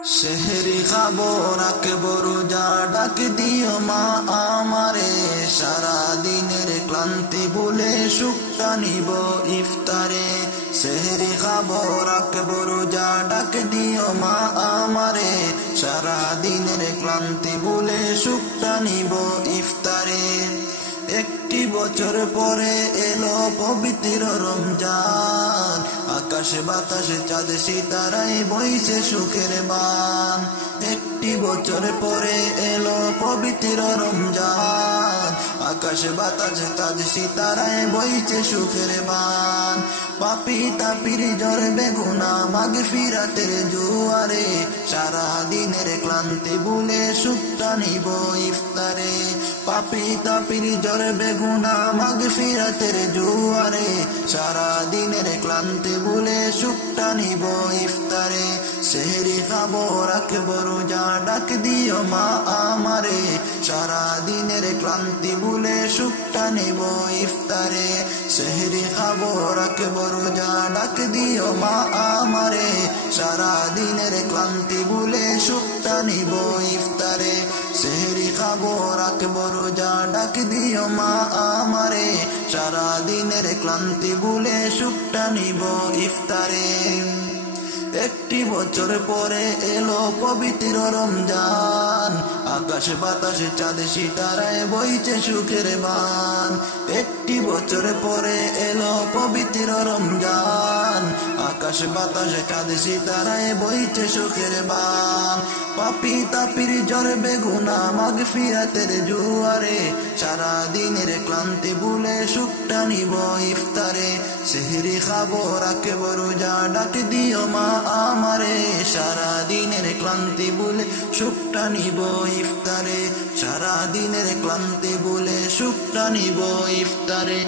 সেহরি খাবো রাখবো রোজা ডাক দিও মা আমারে, সারা দিনের ক্লান্তি ভুলে সুখটা নিব ইফতারে। সেহরি খাবো রাখবো রোজা ডাক দিও মা আমারে, সারা দিনের ক্লান্তি ভুলে সুখটা নিব ইফতারে। একটি বছর পরে এলো পবিত্র রমজান, আকাশে বাতাসে চাঁদ সিতারায় বইছে সুখের বান। একটি বছর পরে এলো পবিত্র রমজান, আকাশে বাতাসে চাঁদ সিতারায় বইছে সুখের বান। পাপি তাপির জ্বর বেগুনা মাগফিরাতের জোয়ারে, সারা দিনের ক্লান্তি ভুলে সুখটা নিব ইফতারে। পাপি তাপির জ্বর বেগুনা মাগফিরাতের জোয়ারে, সারা দিনের ক্লান্তি ভুলে সুখটা নিব ইফতারে। সেহরি খাবো রাখবো রোজা ডাক দিও মা আমারে, সারা দিনের ক্লান্তি ভুলে সুখটা নিব ইফতারে। সেহরি খাবো রাখবো রোজা ডাক দিও মা আমারে, সারা দিনের ক্লান্তি ভুলে সুখটা নিব ইফতারে। সেহরি খাবো রাখবো রোজা ডাক দিও মা আমারে, সারা দিনের ক্লান্তি ভুলে সুখটা নিব ইফতারে। একটি বছর পরে এলো পবিত্র রমজান, আকাশে বাতাসে চাঁদ সিতারায় বইছে সুখের বান। একটি বছর পরে এলো পবিত্র রমজান, আকাশে বাতাসে চাঁদ সিতারায় বইছে সুখের বান। পাপি তাপির জ্বর বেগুনা মাগফিরাতের জোয়ারে, সারা দিনের ক্লান্তি ভুলে সুখটা নিব ইফতারে। সেহরি খাবো রাখবো রোজা ডাক দিও মা আমারে, সারা দিনের ক্লান্তি ভুলে সুখটা নিব ইফতারে। সারা দিনের ক্লান্তি ভুলে সুখটা নিব ইফতারে।